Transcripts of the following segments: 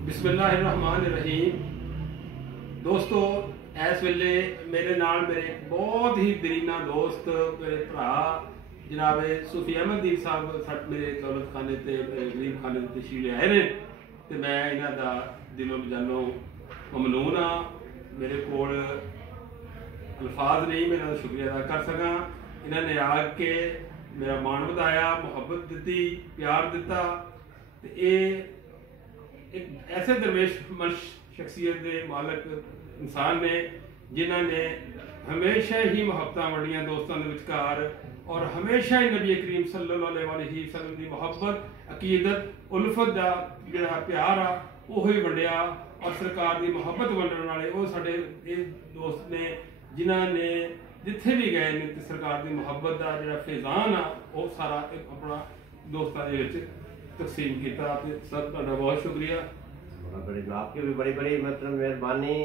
बिस्मिल्लाहिर्रहमानिर्रहीम। दोस्तों, इस वेले मेरे नाल मेरे बहुत ही दरीना दोस्त मेरे भरा जनाब सूफी अहमद साहब मेरे दौलत खाने ते गरीब खाने तशरीफ ले आए ने ते मैं इन्हां दा दिलों जानो ममनून हाँ। मेरे कोल अल्फाज नहीं मैं इन्हां दा शुक्रिया अदा कर सकां। इन्होंने आके मेरा मान वधाया, मुहब्बत दी, प्यार दिता। ते एक ऐसे दरवेश मंश शख्सियत के मालक इंसान ने जिन्होंने हमेशा ही मुहब्बत वंडियां दोस्तों के विचकार और हमेशा ही नबी करीम सल्लल्लाहु अलैहि वसल्लम की मुहब्बत, अकीदत, उल्फत का जिहड़ा प्यार आ वो ही वंडिया और सरकार की मुहब्बत वंडण वाले वो साडे दोस्त ने जिन्होंने जिथे भी गए ने सरकार की मुहब्बत का जिहड़ा फैजान आ वो सारा अपना दोस्तों के तकसीम किया। सर तुहाडा बहुत शुक्रिया। बड़ी आपकी भी बड़ी बड़ी मतलब मेहरबानी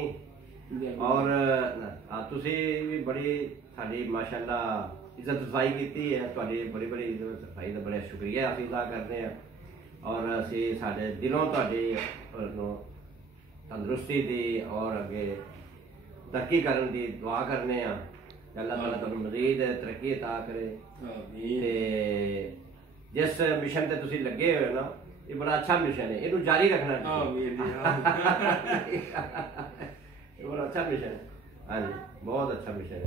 और तुसी भी बड़ी साडी माशाअल्लाह इज्जत अफजाई की है। तुहाडी बड़ी बड़ी इज्जत अफजाई का बड़ा शुक्रिया असीं अदा करते हैं और असीं साडे दिलों तुहाडी तंदुरुस्ती दी और अगे तरक्की करने की दुआ करने हैं। अल्लाह ताला तुहानूं मज़ीद तरक्की अता करे। ते जिस मिशन ते तुसीं लगे हुए ना ये बड़ा अच्छा मिशन है, इनू जारी रखना चाहिए। ये बड़ा अच्छा मिशन है। हाँ जी, बहुत अच्छा मिशन है।